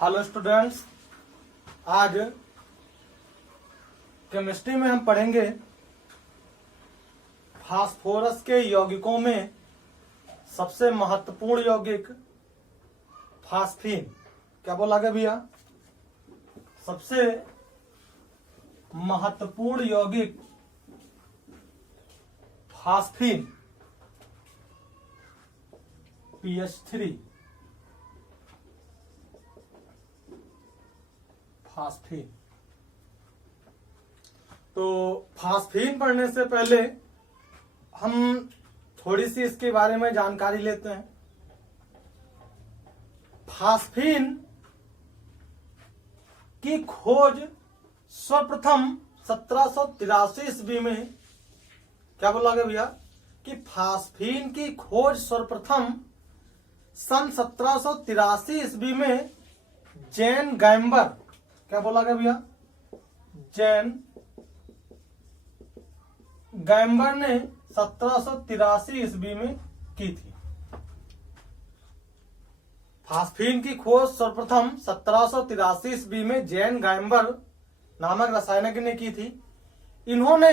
Hello students, आज chemistry में हम पढ़ेंगे फास्फोरस के यौगिकों में सबसे महत्वपूर्ण यौगिक फास्फीन। क्या बोला गया भैया? सबसे महत्वपूर्ण यौगिक फास्फीन PH3 फास्फीन। तो फास्फीन पढ़ने से पहले हम थोड़ी सी इसके बारे में जानकारी लेते हैं। फास्फीन की खोज सर्वप्रथम 1783 ईस्वी में, क्या बोला गया भैया, कि फास्फीन की खोज सर्वप्रथम सन 1783 ईस्वी में जैन गैम्बर, क्या बोला गया भैया, जैन गैम्बर ने 1783 ईस्वी में की थी। फास्फीन की खोज सर्वप्रथम 1783 ईस्वी में जैन गैम्बर नामक रसायनज्ञ ने की थी। इन्होंने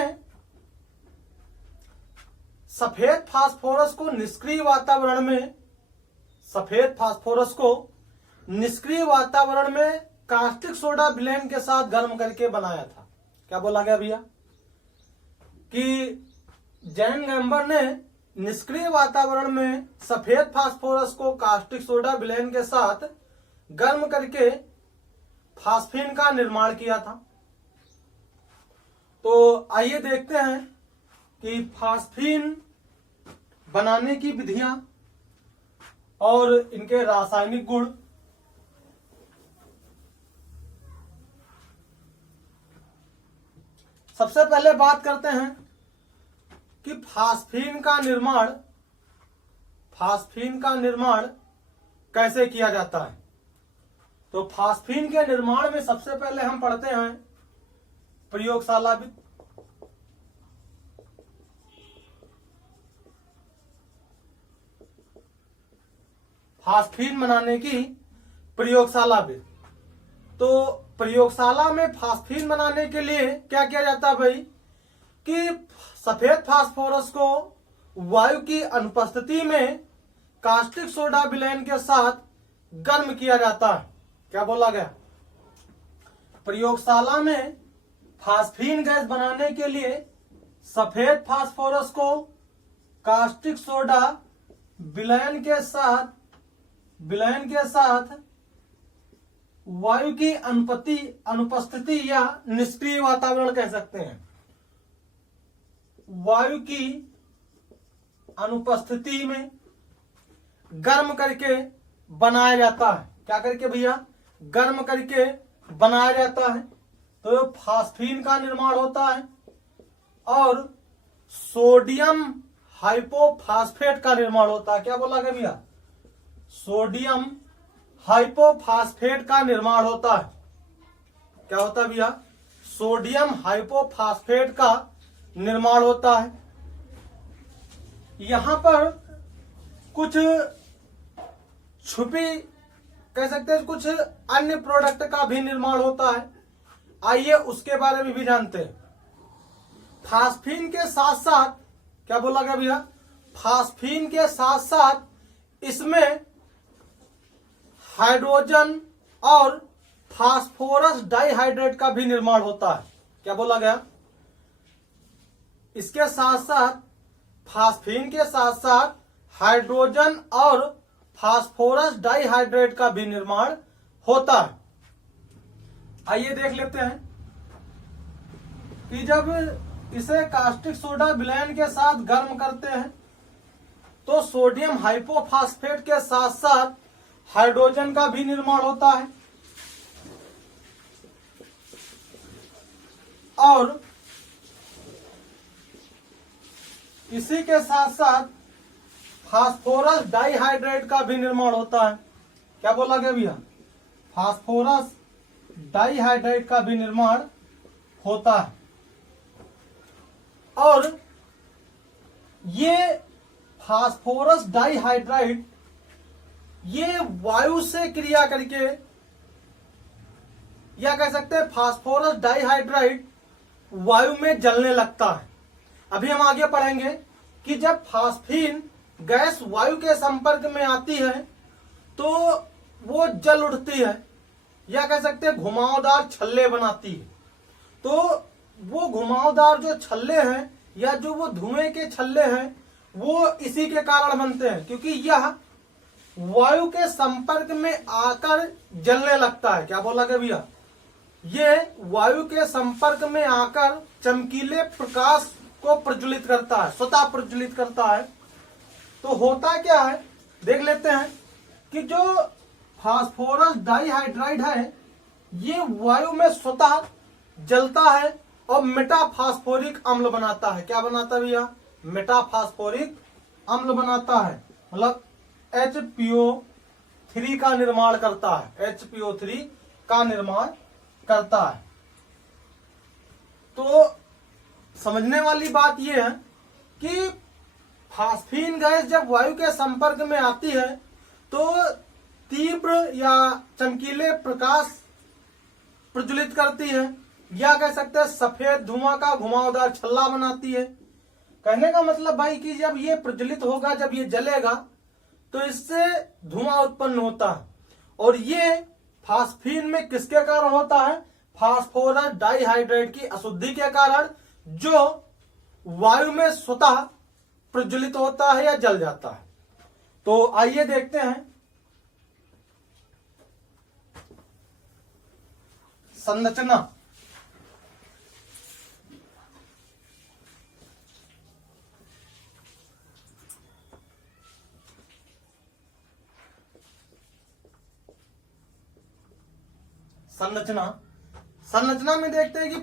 सफेद फास्फोरस को निष्क्रिय वातावरण में कास्टिक सोडा विलयन के साथ गर्म करके बनाया था। क्या बोला गया भैया कि जैन गैम्बर ने निष्क्रिय वातावरण में सफेद फास्फोरस को कास्टिक सोडा विलयन के साथ गर्म करके फास्फीन का निर्माण किया था। तो आइए देखते हैं कि फास्फीन बनाने की विधियां और इनके रासायनिक गुण। सबसे पहले बात करते हैं कि फास्फीन का निर्माण कैसे किया जाता है। तो फास्फीन के निर्माण में सबसे पहले हम पढ़ते हैं प्रयोगशाला विधि। फास्फीन बनाने की प्रयोगशाला विधि। तो प्रयोगशाला में फास्फीन बनाने के लिए क्या किया जाता है भाई, कि सफेद फास्फोरस को वायु की अनुपस्थिति में कास्टिक सोडा विलयन के साथ गर्म किया जाता है। क्या बोला गया? प्रयोगशाला में फास्फीन गैस बनाने के लिए सफेद फास्फोरस को कास्टिक सोडा विलयन के साथ वायु की अनुपस्थिति या निष्क्रिय वातावरण कह सकते हैं, वायु की अनुपस्थिति में गर्म करके बनाया जाता है। क्या करके भैया? गर्म करके बनाया जाता है। तो फास्फीन का निर्माण होता है और सोडियम हाइपोफास्फेट का निर्माण होता है। क्या बोला गया भैया? सोडियम हाइपोफास्फेट का निर्माण होता है। क्या होता है भैया? सोडियम हाइपोफास्फेट का निर्माण होता है। यहां पर कुछ छुपी कह सकते हैं, कुछ अन्य प्रोडक्ट का भी निर्माण होता है। आइए उसके बारे में भी जानते हैं। फास्फीन के साथ साथ, क्या बोला गया भैया, फास्फीन के साथ साथ इसमें हाइड्रोजन और फास्फोरस डाइहाइड्रेट का भी निर्माण होता है। क्या बोला गया? इसके साथ साथ, फास्फीन के साथ साथ हाइड्रोजन और फास्फोरस डाइहाइड्रेट का भी निर्माण होता है। आइए देख लेते हैं कि जब इसे कास्टिक सोडा विलयन के साथ गर्म करते हैं तो सोडियम हाइपोफास्फेट के साथ साथ हाइड्रोजन का भी निर्माण होता है और इसी के साथ साथ फास्फोरस डाइहाइड्रेट का भी निर्माण होता है। क्या बोला गया भैया? फास्फोरस डाइहाइड्रेट का भी निर्माण होता है और ये फास्फोरस डाइहाइड्रेट ये वायु से क्रिया करके या कह सकते हैं फास्फोरस डाइहाइड्राइड वायु में जलने लगता है। अभी हम आगे पढ़ेंगे कि जब फास्फीन गैस वायु के संपर्क में आती है तो वो जल उठती है, या कह सकते हैं घुमावदार छल्ले बनाती है। तो वो घुमावदार जो छल्ले हैं या जो वो धुएं के छल्ले हैं वो इसी के कारण बनते हैं, क्योंकि यह वायु के संपर्क में आकर जलने लगता है। क्या बोला गया भैया? ये वायु के संपर्क में आकर चमकीले प्रकाश को प्रज्वलित करता है, स्वतः प्रज्वलित करता है। तो होता क्या है देख लेते हैं कि जो फास्फोरस डाइहाइड्राइड है ये वायु में स्वतः जलता है और मेटाफास्फोरिक अम्ल बनाता है। क्या बनाता है भैया? मेटाफास्फोरिक अम्ल बनाता है, मतलब HPO3 का निर्माण करता है, HPO3 का निर्माण करता है। तो समझने वाली बात यह है कि फास्फीन गैस जब वायु के संपर्क में आती है तो तीव्र या चमकीले प्रकाश प्रज्वलित करती है, या कह सकते हैं सफेद धुआं का घुमावदार छल्ला बनाती है। कहने का मतलब भाई कि जब ये प्रज्वलित होगा, जब ये जलेगा तो इससे धुआं उत्पन्न होता है, और ये फास्फीन में किसके कारण होता है? फास्फोरस डाइहाइड्राइड की अशुद्धि के कारण, जो वायु में स्वतः प्रज्वलित होता है या जल जाता है। तो आइए देखते हैं संरचना। संरचना में देखते हैं कि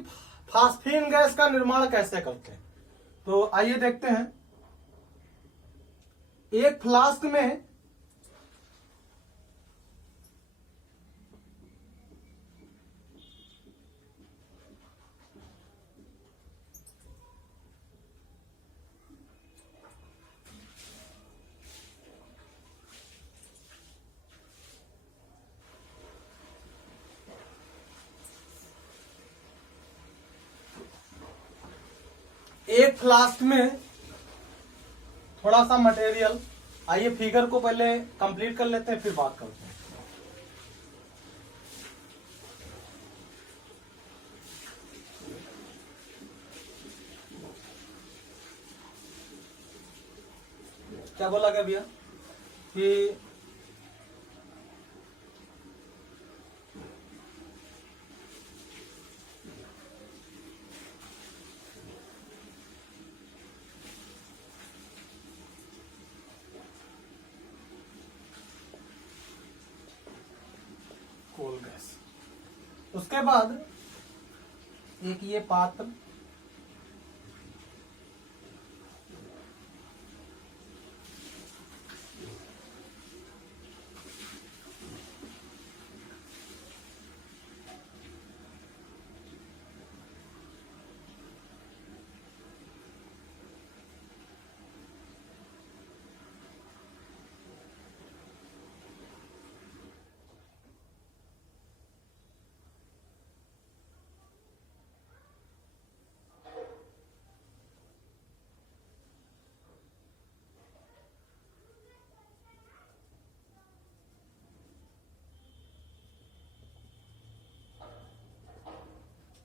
फास्फीन गैस का निर्माण कैसे करते हैं। तो आइए देखते हैं। एक फ्लास्क में थोड़ा सा मटेरियल, आइए फिगर को पहले कंप्लीट कर लेते हैं फिर बात करते हैं। क्या बोला गया भैया कि कोल गैस, उसके बाद एक ये पात्र,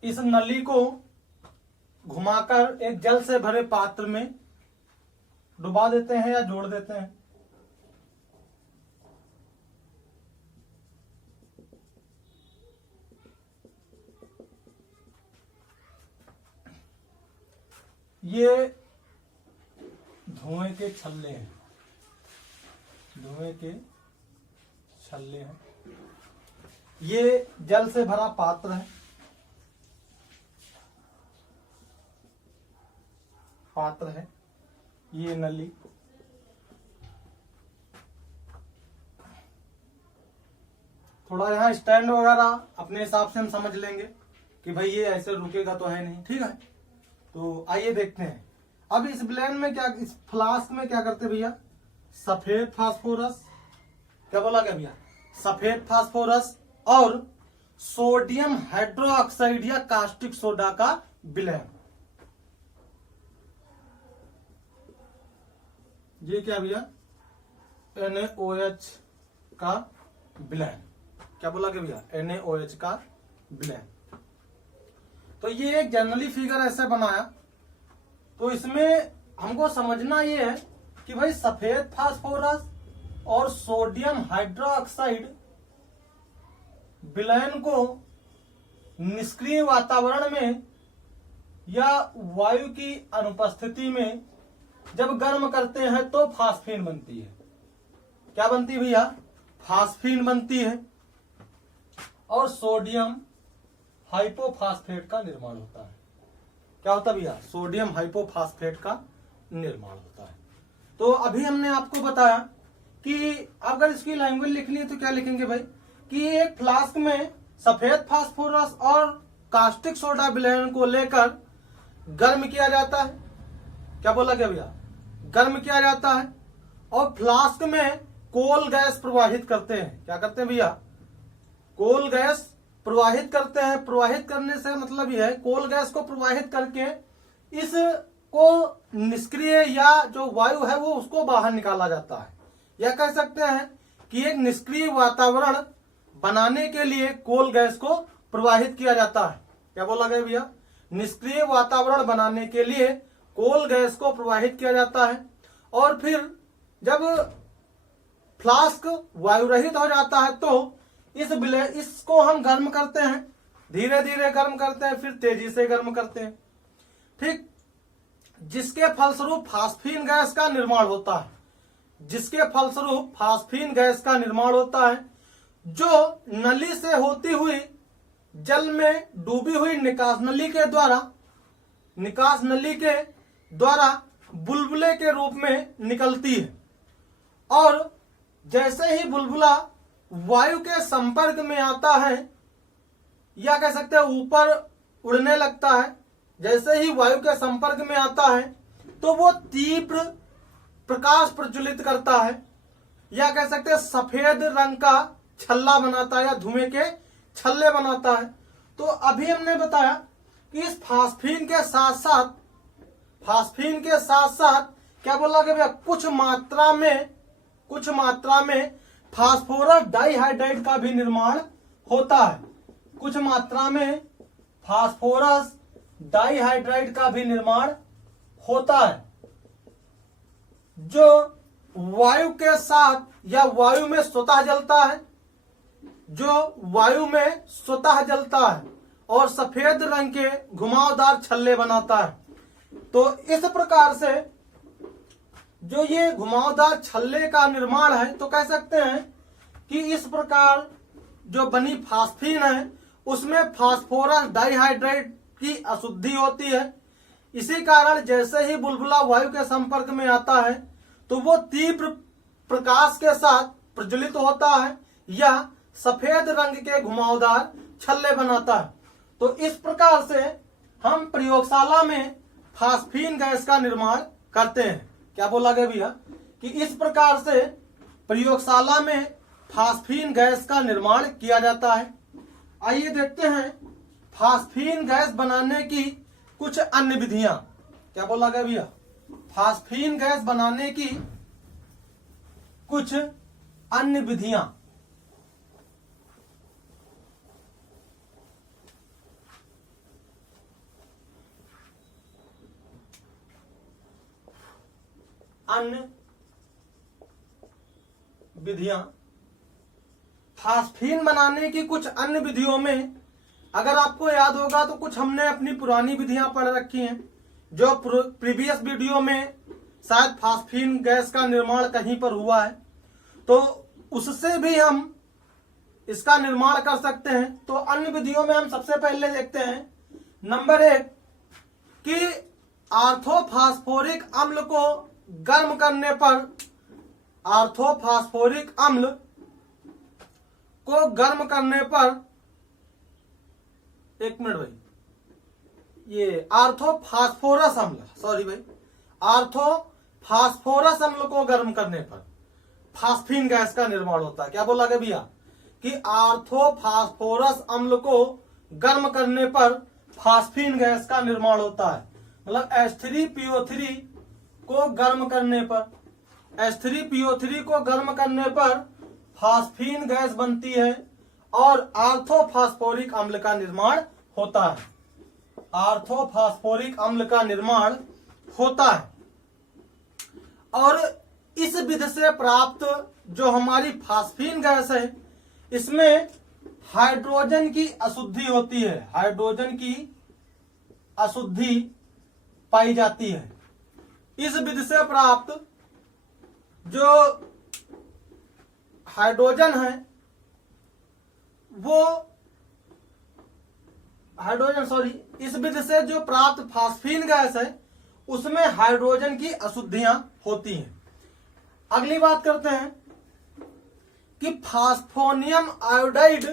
इस नली को घुमाकर एक जल से भरे पात्र में डुबा देते हैं या जोड़ देते हैं। ये धुएं के छल्ले हैं, धुएं के छल्ले हैं। ये जल से भरा पात्र है, ये नली। थोड़ा यहाँ स्टैंड वगैरह अपने हिसाब से हम समझ लेंगे कि भाई ये ऐसे रुकेगा तो है नहीं, ठीक है। तो आइए देखते हैं। अब इस ब्लेंड में क्या, इस फ्लास्क में क्या करते भैया? सफेद फास्फोरस, क्या बोला क्या भैया? सफेद फास्फोरस और सोडियम हाइड्रोक्साइड या कास्टिक सोडा का विलयन। ये क्या भैया, NaOH का विलयन। क्या बोला कि भैया, NaOH का विलयन। तो ये एक जनरली फिगर ऐसे बनाया। तो इसमें हमको समझना ये है कि भाई सफेद फास्फोरस और सोडियम हाइड्रोक्साइड विलयन को निष्क्रिय वातावरण में या वायु की अनुपस्थिति में जब गर्म करते हैं तो फास्फीन बनती है। क्या बनती है भैया, फास्फीन बनती है। और सोडियम हाइपोफास्फेट का निर्माण होता है। क्या होता है भैया, सोडियम हाइपोफास्फेट का निर्माण होता है। तो अभी हमने आपको बताया कि अगर इसकी लैंग्वेज लिखनी है तो क्या लिखेंगे भाई, कि एक फ्लास्क में सफेद फास्फोरस और कास्टिक सोडा विलयन को लेकर गर्म किया जाता है। क्या बोला गया भैया, गर्म किया जाता है। और फ्लास्क में कोल गैस प्रवाहित करते हैं। क्या करते हैं भैया, कोल गैस प्रवाहित करते हैं। प्रवाहित करने से मतलब यह है, कोल गैस को प्रवाहित करके इसको निष्क्रिय या जो वायु है वो उसको बाहर निकाला जाता है। या कह सकते हैं कि एक निष्क्रिय वातावरण बनाने के लिए कोल गैस को प्रवाहित किया जाता है। क्या बोला गया भैया, निष्क्रिय वातावरण बनाने के लिए कोल गैस को प्रवाहित किया जाता है। और फिर जब फ्लास्क वायु रहित हो जाता है तो इसको हम गर्म करते हैं, धीरे धीरे गर्म करते हैं, फिर तेजी से गर्म करते हैं। ठीक, जिसके फलस्वरूप फास्फीन गैस का निर्माण होता है। जिसके फलस्वरूप फास्फीन गैस का निर्माण होता है, जो नली से होती हुई जल में डूबी हुई निकास नली के द्वारा बुलबुले के रूप में निकलती है। और जैसे ही बुलबुला वायु के संपर्क में आता है, या कह सकते हैं ऊपर उड़ने लगता है, जैसे ही वायु के संपर्क में आता है तो वो तीव्र प्रकाश प्रज्वलित करता है, या कह सकते हैं सफेद रंग का छल्ला बनाता है या धुएं के छल्ले बनाता है। तो अभी हमने बताया कि इस फास्फीन के साथ साथ क्या बोला गया, कुछ मात्रा में फास्फोरस डाइहाइड्राइड का भी निर्माण होता है। कुछ मात्रा में फास्फोरस डाइहाइड्राइड का भी निर्माण होता है, जो वायु के साथ या वायु में स्वतः जलता है, और सफेद रंग के घुमावदार छल्ले बनाता है। तो इस प्रकार से जो ये घुमावदार छल्ले का निर्माण है, तो कह सकते हैं कि इस प्रकार जो बनी फास्फीन है उसमें फास्फोरस डाइहाइड्राइड की अशुद्धि होती है। इसी कारण जैसे ही बुलबुला वायु के संपर्क में आता है तो वो तीव्र प्रकाश के साथ प्रज्वलित होता है या सफेद रंग के घुमावदार छल्ले बनाता है। तो इस प्रकार से हम प्रयोगशाला में फास्फीन गैस का निर्माण करते हैं। क्या बोला गया भैया, कि इस प्रकार से प्रयोगशाला में फास्फीन गैस का निर्माण किया जाता है। आइए देखते हैं फास्फीन गैस बनाने की कुछ अन्य विधियां। क्या बोला गया भैया, फास्फीन गैस बनाने की कुछ अन्य विधियां। फास्फीन बनाने की कुछ अन्य विधियों में अगर आपको याद होगा तो कुछ हमने अपनी पुरानी विधियां पढ़ रखी हैं, जो प्रीवियस वीडियो में शायद फास्फीन गैस का निर्माण कहीं पर हुआ है, तो उससे भी हम इसका निर्माण कर सकते हैं। तो अन्य विधियों में हम सबसे पहले देखते हैं नंबर 1 कि आर्थोफास्फोरिक अम्ल को गर्म करने पर, आर्थोफास्फोरिक अम्ल को गर्म करने पर, एक मिनट भाई, ये आर्थोफास्फोरस अम्ल को गर्म करने पर फास्फीन गैस का निर्माण होता है। क्या बोला गया भैया, कि आर्थोफास्फोरस अम्ल को गर्म करने पर फास्फीन गैस का निर्माण होता है। मतलब H3PO3 को गर्म करने पर, H3PO3 को गर्म करने पर फास्फीन गैस बनती है और आर्थोफास्फोरिक अम्ल का निर्माण होता है। आर्थोफास्फोरिक अम्ल का निर्माण होता है। और इस विधि से प्राप्त जो हमारी फास्फीन गैस है, इसमें हाइड्रोजन की अशुद्धि होती है, हाइड्रोजन की अशुद्धि पाई जाती है। इस विधि से प्राप्त जो हाइड्रोजन है वो इस विधि से जो प्राप्त फास्फीन गैस है उसमें हाइड्रोजन की अशुद्धियां होती हैं। अगली बात करते हैं कि फास्फोनियम आयोडाइड,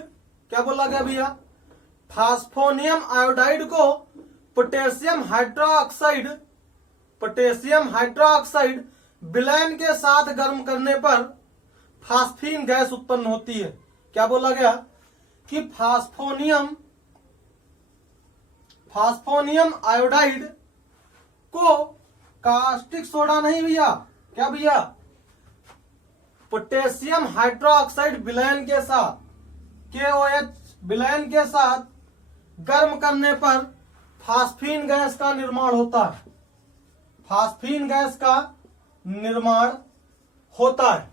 क्या बोला गया भैया, फास्फोनियम आयोडाइड को पोटेशियम हाइड्रोक्साइड विलयन के साथ गर्म करने पर फास्फीन गैस उत्पन्न होती है। क्या बोला गया कि फास्फोनियम आयोडाइड को कास्टिक सोडा नहीं भैया, क्या भैया, पोटेशियम हाइड्रोक्साइड विलयन के साथ, KOH विलयन के साथ गर्म करने पर फास्फीन गैस का निर्माण होता है। फास्फीन गैस का निर्माण होता है।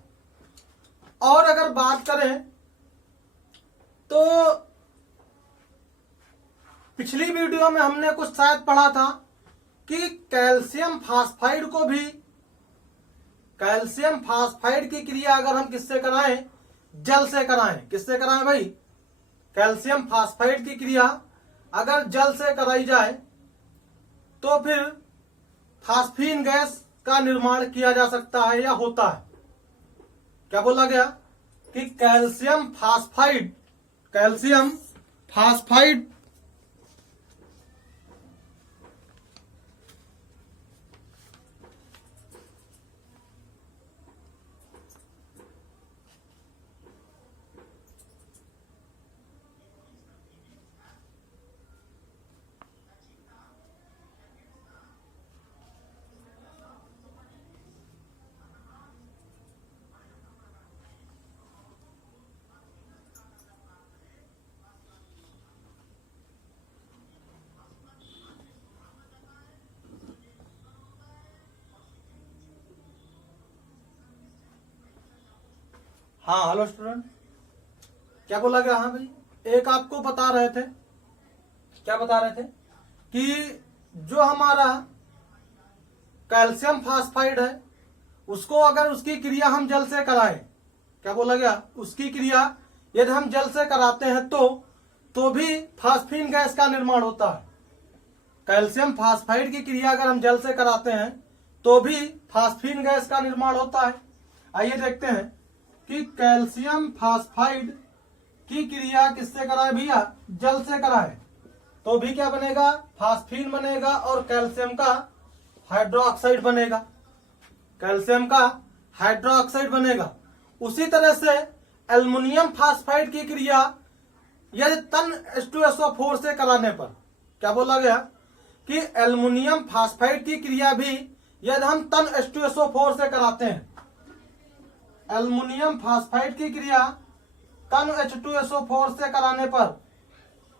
और अगर बात करें तो पिछली वीडियो में हमने कुछ शायद पढ़ा था कि कैल्शियम फास्फाइड को भी, कैल्शियम फास्फाइड की क्रिया अगर हम किससे कराएं, जल से कराएं। किससे कराएं भाई, कैल्शियम फास्फाइड की क्रिया अगर जल से कराई जाए तो फिर फास्फीन गैस का निर्माण किया जा सकता है या होता है। क्या बोला गया कि कैल्शियम फास्फाइड हाँ हेलो स्टूडेंट, क्या बोला गया, हाँ भाई एक आपको बता रहे थे, क्या बता रहे थे कि जो हमारा कैल्शियम फास्फाइड है उसको अगर उसकी क्रिया हम जल से कराएं, क्या बोला गया, उसकी क्रिया यदि हम जल से कराते हैं तो भी फास्फीन गैस का निर्माण होता है। कैल्शियम फास्फाइड की क्रिया अगर हम जल से कराते हैं तो भी फास्फीन गैस का निर्माण होता है। आइए देखते हैं कि कैल्शियम फास्फाइड की क्रिया किससे कराए भैया, जल से कराए तो भी क्या बनेगा, फास्फीन बनेगा और कैल्शियम का हाइड्रोक्साइड बनेगा, कैल्शियम का हाइड्रोक्साइड बनेगा। उसी तरह से एल्युमिनियम फास्फाइड की क्रिया यदि तन H2SO4 से कराने पर, क्या बोला गया कि एल्युमिनियम फास्फाइड की क्रिया भी यदि हम तन H2SO4 से कराते हैं, एल्युमिनियम फास्फाइड की क्रिया तन H2SO4 से कराने पर,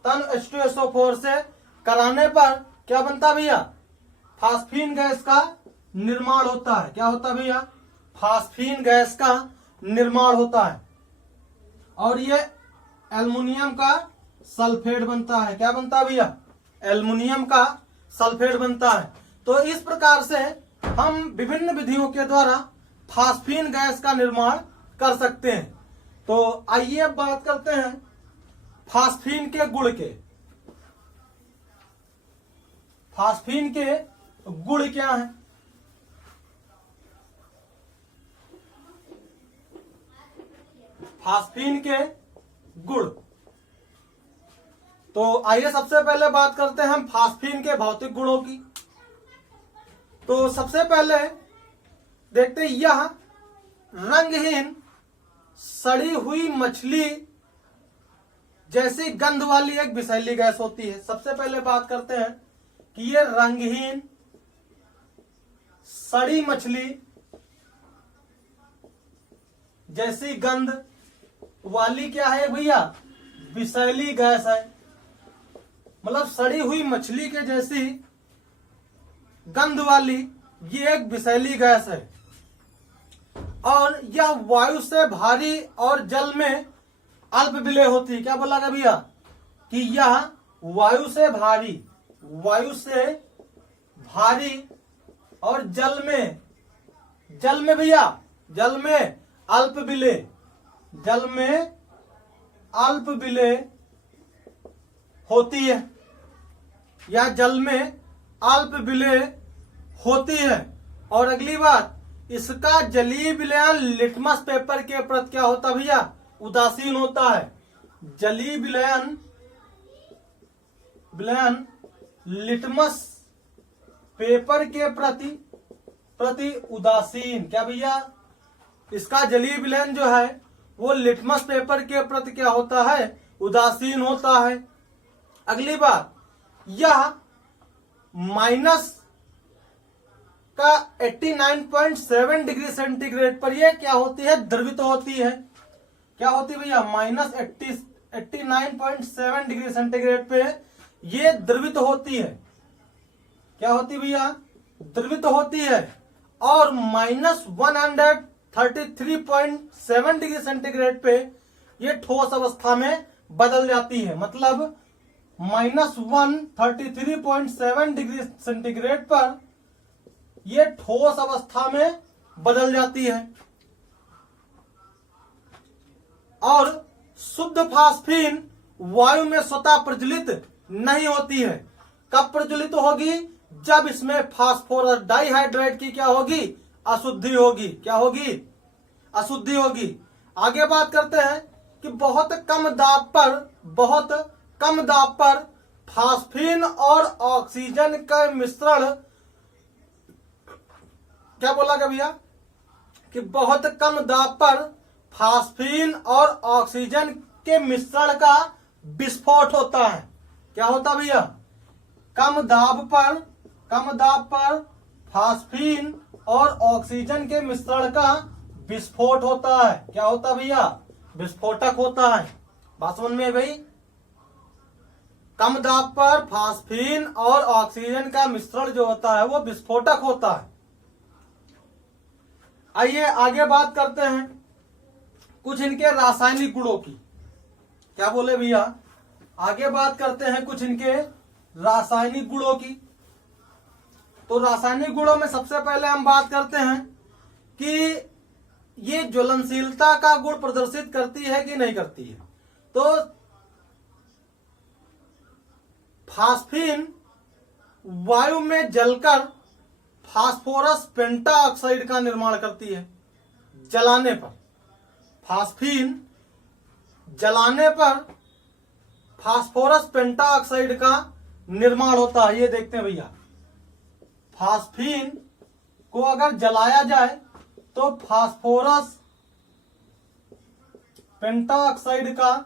तन H2SO4 से कराने पर क्या बनता भैया, फास्फीन गैस का निर्माण होता है। क्या होता भैया, फास्फीन गैस का निर्माण होता है और ये एल्युमिनियम का सल्फेट बनता है। क्या बनता है भैया, एल्युमिनियम का सल्फेट बनता है। तो इस प्रकार से हम विभिन्न विधियों के द्वारा फास्फीन गैस का निर्माण कर सकते हैं। तो आइए अब बात करते हैं फास्फीन के गुण के। फास्फीन के गुण क्या हैं? फास्फीन के गुण, तो आइए सबसे पहले बात करते हैं हम फास्फीन के भौतिक गुणों की। तो सबसे पहले देखते हैं, यह रंगहीन सड़ी हुई मछली जैसी गंध वाली एक विषैली गैस होती है। सबसे पहले बात करते हैं कि ये रंगहीन सड़ी मछली जैसी गंध वाली क्या है भैया, विषैली गैस है। मतलब सड़ी हुई मछली के जैसी गंध वाली ये एक विषैली गैस है और यह वायु से भारी और जल में अल्प विलेय होती है। क्या बोला था भैया कि यह वायु से भारी और जल में भैया अल्प विलेय होती है या जल में अल्प विलेय होती है। और अगली बात, इसका जलीय विलयन लिटमस पेपर के प्रति क्या होता है भैया, उदासीन होता है। जलीय विलयन लिटमस पेपर के प्रति उदासीन। क्या भैया, इसका जलीय विलयन जो है वो लिटमस पेपर के प्रति क्या होता है, उदासीन होता है। अगली बात, यह माइनस का 89.7 डिग्री सेंटीग्रेड पर यह क्या होती है, द्रवित होती है। क्या होती है भैया, माइनस 89.7 डिग्री सेंटीग्रेड पे ये द्रवित होती है। क्या होती भैया, द्रवित होती है। और माइनस 133.7 डिग्री सेंटीग्रेड पे ये ठोस अवस्था में बदल जाती है। मतलब माइनस 133.7 डिग्री सेंटीग्रेड पर ये ठोस अवस्था में बदल जाती है। और शुद्ध फास्फीन वायु में स्वतः प्रज्वलित नहीं होती है। कब प्रज्वलित होगी, जब इसमें फास्फोरस डाइहाइड्रेट की क्या होगी, अशुद्धि होगी। क्या होगी, अशुद्धि होगी। आगे बात करते हैं कि बहुत कम दाब पर फास्फीन और ऑक्सीजन का मिश्रण, क्या बोला गया भैया कि बहुत कम दाब पर फास्फीन और ऑक्सीजन के मिश्रण का विस्फोट होता है। क्या होता भैया, कम दाब पर फास्फीन और ऑक्सीजन के मिश्रण का विस्फोट होता है। क्या होता भैया, विस्फोटक होता है। बात समझ में भाई, कम दाब पर फास्फीन और ऑक्सीजन का मिश्रण जो होता है वो विस्फोटक होता है। आइए आगे बात करते हैं कुछ इनके रासायनिक गुणों की। क्या बोले भैया, आगे बात करते हैं कुछ इनके रासायनिक गुणों की। तो रासायनिक गुणों में सबसे पहले हम बात करते हैं कि ये ज्वलनशीलता का गुण प्रदर्शित करती है कि नहीं करती है। तो फास्फीन वायु में जलकर फास्फोरस पेंटाऑक्साइड का निर्माण करती है। जलाने पर फास्फीन जलाने पर फास्फोरस पेंटाऑक्साइड का निर्माण होता है। ये देखते हैं भैया, फास्फीन को अगर जलाया जाए तो फास्फोरस पेंटाऑक्साइड का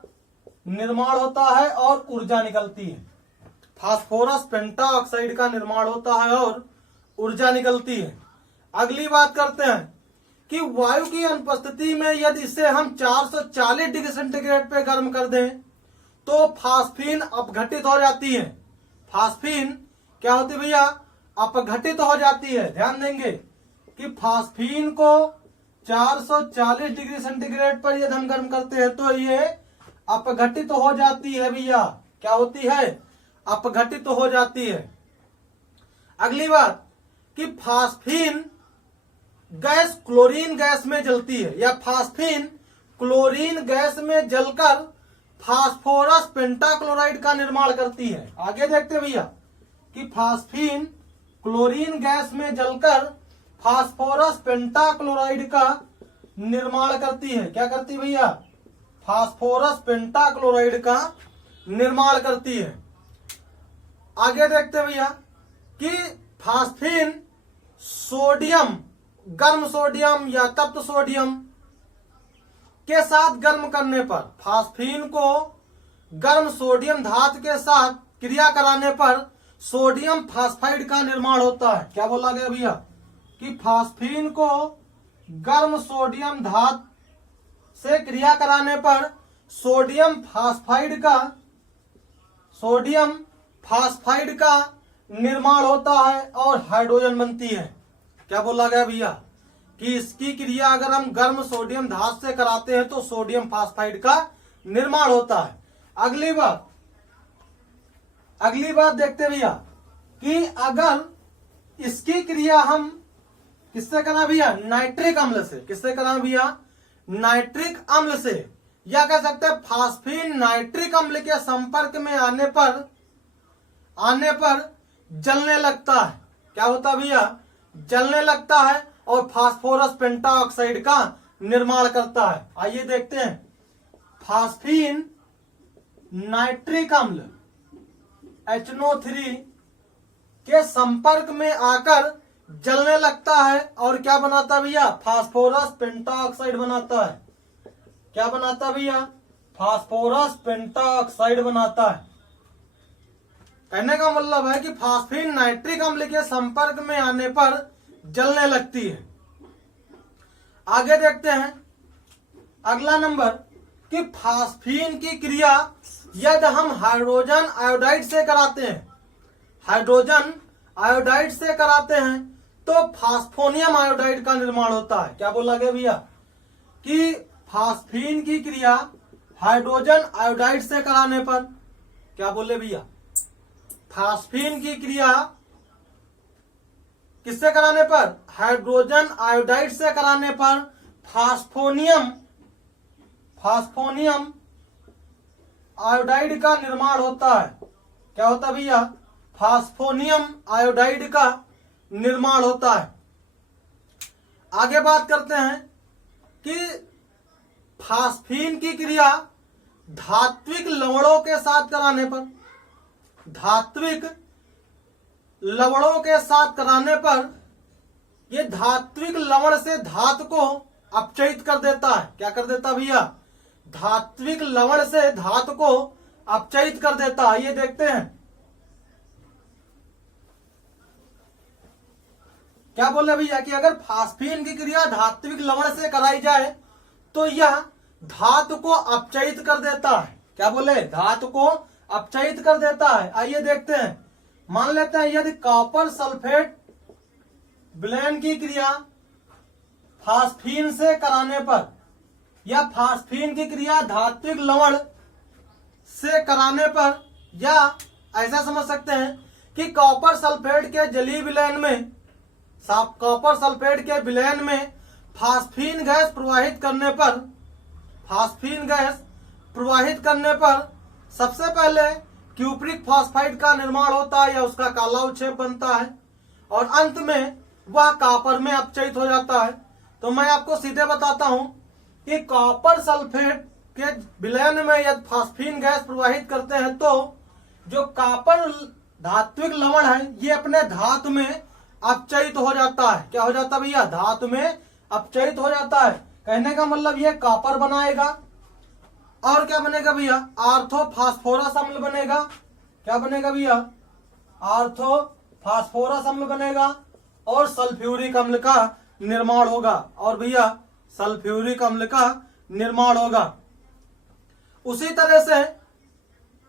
निर्माण होता है और ऊर्जा निकलती है। फास्फोरस पेंटाऑक्साइड का निर्माण होता है और ऊर्जा निकलती है। अगली बात करते हैं कि वायु की अनुपस्थिति में यदि इसे हम 440 डिग्री सेंटीग्रेड पे गर्म कर दें तो फास्फीन अपघटित हो जाती है। फास्फीन क्या होती है भैया, अपघटित हो जाती है। ध्यान देंगे कि फास्फीन को 440 डिग्री सेंटीग्रेड पर यदि हम गर्म करते हैं तो ये अपघटित हो जाती है भैया। क्या होती है, अपघटित हो जाती है। अगली बात कि फास्फीन गैस क्लोरीन गैस में जलती है या फास्फीन क्लोरीन गैस में जलकर फास्फोरस पेंटाक्लोराइड का निर्माण करती है। आगे देखते हैं भैया कि फास्फीन क्लोरीन गैस में जलकर फास्फोरस पेंटाक्लोराइड का निर्माण करती है। क्या करती है भैया, फास्फोरस पेंटाक्लोराइड का निर्माण करती है। आगे देखते हैं भैया कि फास्फीन सोडियम, गर्म सोडियम या तप्त सोडियम के साथ गर्म करने पर फास्फीन को गर्म सोडियम धातु के साथ क्रिया कराने पर सोडियम फास्फाइड का निर्माण होता है। क्या बोला गया भैया कि फास्फीन को गर्म सोडियम धातु से क्रिया कराने पर सोडियम फास्फाइड का निर्माण होता है और हाइड्रोजन बनती है। क्या बोला गया भैया कि इसकी क्रिया अगर हम गर्म सोडियम धातु से कराते हैं तो सोडियम फास्फाइड का निर्माण होता है। अगली बात देखते भैया कि अगर इसकी क्रिया हम किससे करा भैया, नाइट्रिक अम्ल से। किससे करा भैया, नाइट्रिक अम्ल से, या कह सकते हैं फास्फीन नाइट्रिक अम्ल के संपर्क में आने पर जलने लगता है। क्या होता है भैया, जलने लगता है और फास्फोरस पेंटाऑक्साइड का निर्माण करता है। आइए देखते हैं, फास्फीन नाइट्रिक अम्ल HNO3 के संपर्क में आकर जलने लगता है और क्या बनाता है भैया, फास्फोरस पेंटाऑक्साइड बनाता है। क्या बनाता है भैया, फास्फोरस पेंटाऑक्साइड बनाता है। कहने का मतलब है कि फास्फीन नाइट्रिक अम्ल के संपर्क में आने पर जलने लगती है। आगे देखते हैं अगला नंबर कि फास्फीन की क्रिया यदि हम हाइड्रोजन आयोडाइड से कराते हैं तो फास्फोनियम आयोडाइड का निर्माण होता है। क्या बोला गया भैया कि फास्फीन की क्रिया हाइड्रोजन आयोडाइड से कराने पर, क्या बोले भैया, फास्फीन की क्रिया किससे कराने पर, हाइड्रोजन आयोडाइड से कराने पर फास्फोनियम आयोडाइड का निर्माण होता है। क्या होता है भैया, फास्फोनियम आयोडाइड का निर्माण होता है। आगे बात करते हैं कि फास्फीन की क्रिया धात्विक लवणों के साथ कराने पर ये धात्विक लवण से धातु को अपचयित कर देता है। क्या कर देता भैया, धात्विक लवण से धातु को अपचयित कर देता है। ये देखते हैं, क्या बोले भैया कि अगर फास्फीन की क्रिया धात्विक लवण से कराई जाए तो यह धातु को अपचयित कर देता है। क्या बोले, धातु को अपचयित कर देता है। आइए देखते हैं, मान लेते हैं यदि कॉपर सल्फेट विलयन की क्रिया फास्फीन से कराने पर, या फास्फीन की क्रिया धात्विक लवण से कराने पर, या ऐसा समझ सकते हैं कि कॉपर सल्फेट के जलीय विलयन में फास्फीन गैस प्रवाहित करने पर सबसे पहले क्यूप्रिक फॉस्फाइड का निर्माण होता है या उसका काला उच्छेद बनता है और अंत में वह कॉपर में अपचयित हो जाता है। तो मैं आपको सीधे बताता हूं कि कॉपर सल्फेट के विलयन में यदि फास्फीन गैस प्रवाहित करते हैं तो जो कॉपर धात्विक लवण है ये अपने धातु में अपचयित हो जाता है। क्या हो जाता है भैया, धातु में अपचयित हो जाता है। कहने का मतलब ये कॉपर बनाएगा और क्या बनेगा भैया, आर्थोफास्फोरस अम्ल बनेगा। क्या बनेगा भैया, आर्थोफास्फोरस अम्ल बनेगा और सल्फ्यूरिक अम्ल का निर्माण होगा। और भैया सल्फ्यूरिक अम्ल का निर्माण होगा। उसी तरह से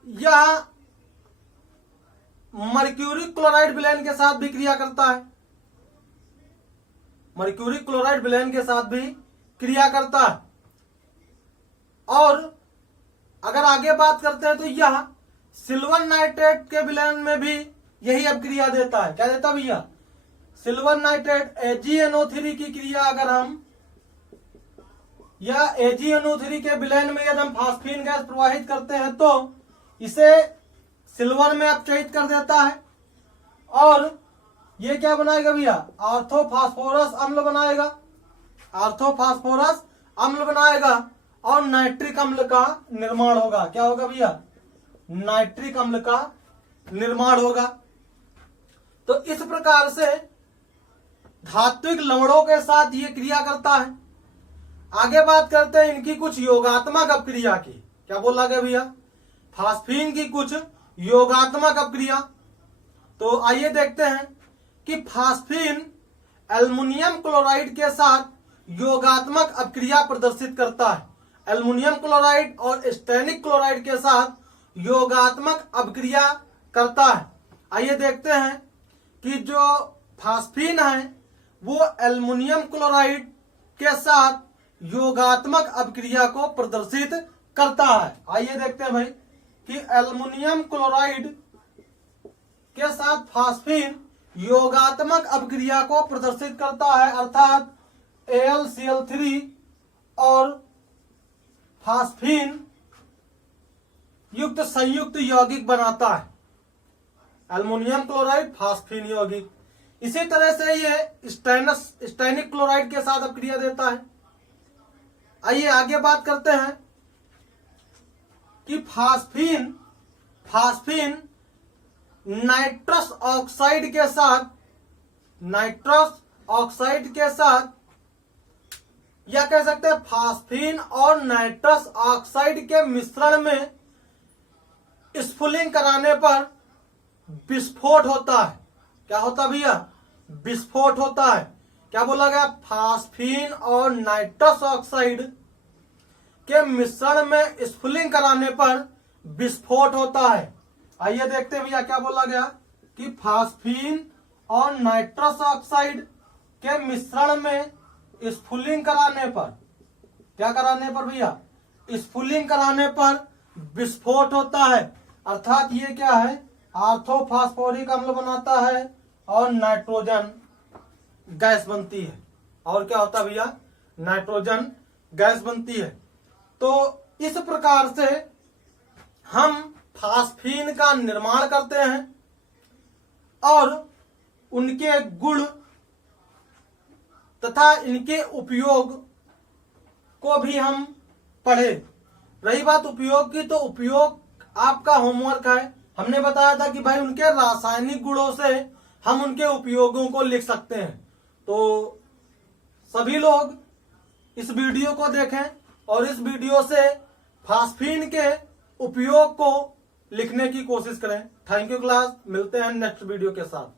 यह मर्क्यूरी क्लोराइड विलयन के साथ भी क्रिया करता है। मर्क्यूरी क्लोराइड विलयन के साथ भी क्रिया करता है। और अगर आगे बात करते हैं तो यह सिल्वर नाइट्रेट के विलयन में भी यही अब क्रिया देता है। क्या देता भैया, सिल्वर नाइट्रेट AgNO3 की क्रिया अगर हम, या AgNO3 के विलयन में यदि हम फास्फीन गैस प्रवाहित करते हैं तो इसे सिल्वर में अपचयित कर देता है और ये क्या बनाएगा भैया, आर्थोफास्फोरस अम्ल बनाएगा और नाइट्रिक अम्ल का निर्माण होगा। क्या होगा भैया, नाइट्रिक अम्ल का निर्माण होगा। तो इस प्रकार से धात्विक लवणों के साथ ये क्रिया करता है। आगे बात करते हैं इनकी कुछ योगात्मक अपक्रिया की। क्या बोला गया भैया, फास्फीन की कुछ योगात्मक अपक्रिया। तो आइए देखते हैं कि फास्फीन एल्युमिनियम क्लोराइड के साथ योगात्मक अपक्रिया प्रदर्शित करता है। एल्युमिनियम क्लोराइड और स्टेनिक क्लोराइड के साथ योगात्मक अपक्रिया करता है। आइए देखते हैं कि जो फास्फीन है वो एल्युमिनियम क्लोराइड के साथ योगात्मक अपक्रिया को प्रदर्शित करता है। आइए देखते हैं भाई कि एल्युमिनियम क्लोराइड के साथ फास्फीन योगात्मक अपक्रिया को प्रदर्शित करता है, अर्थात AlCl3 और फास्फीन युक्त संयुक्त यौगिक बनाता है। एल्युमिनियम क्लोराइड फास्फीन यौगिक। इसी तरह से ये स्टेनिक क्लोराइड के साथ अपक्रिया देता है। आइए आगे बात करते हैं कि फास्फीन नाइट्रस ऑक्साइड के साथ या कह सकते हैं फास्फीन और नाइट्रस ऑक्साइड के मिश्रण में स्फुलिंग कराने पर विस्फोट होता है। क्या होता है भैया? विस्फोट होता है। क्या बोला गया? फास्फीन और नाइट्रस ऑक्साइड के मिश्रण में स्फुलिंग कराने पर विस्फोट होता है। आइए देखते हैं भैया क्या बोला गया कि फास्फीन और नाइट्रस ऑक्साइड के मिश्रण में स्फुलिंग कराने पर, क्या कराने पर भैया? स्फुलिंग कराने पर विस्फोट होता है। अर्थात ये क्या है? ऑर्थोफॉस्फोरिक अम्ल बनाता है और नाइट्रोजन गैस बनती है। और क्या होता है भैया? नाइट्रोजन गैस बनती है। तो इस प्रकार से हम फास्फीन का निर्माण करते हैं और उनके गुण तथा इनके उपयोग को भी हम पढ़े। रही बात उपयोग की, तो उपयोग आपका होमवर्क है। हमने बताया था कि भाई उनके रासायनिक गुणों से हम उनके उपयोगों को लिख सकते हैं। तो सभी लोग इस वीडियो को देखें और इस वीडियो से फास्फीन के उपयोग को लिखने की कोशिश करें। थैंक यू क्लास, मिलते हैं नेक्स्ट वीडियो के साथ।